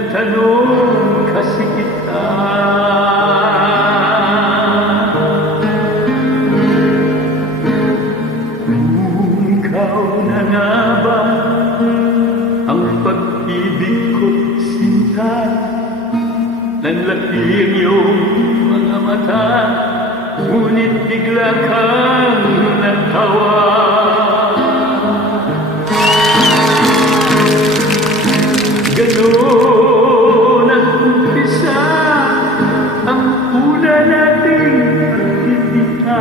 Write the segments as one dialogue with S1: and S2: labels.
S1: Natanong kasi kita Kung ikaw ba Ang pag-ibig ko sinta Nanlaki ang iyong mga mata Ngunit bigla kang natawa una nating pagkikita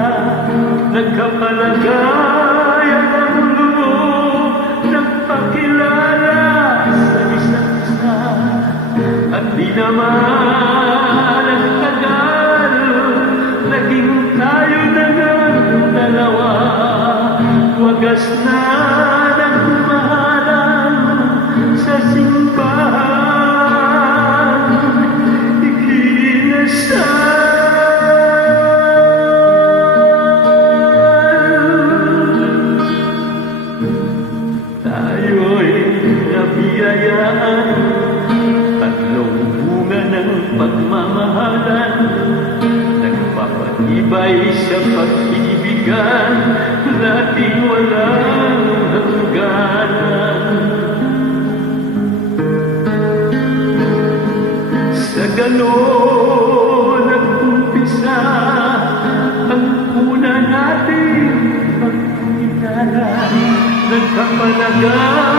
S1: Nagkapalagayan ang loob Nagpakilala sa isa't isa. At di naman ang tagal Naging tayo na ng dalawa. Wagas na nabiyayaan Tatlong bunga ng pagmamahalan Nagpapatibay sa pag-ibigan Nating walang hangganan. Sa ganon nag-umpisa Ang una nating pagkikita Nagkapalagan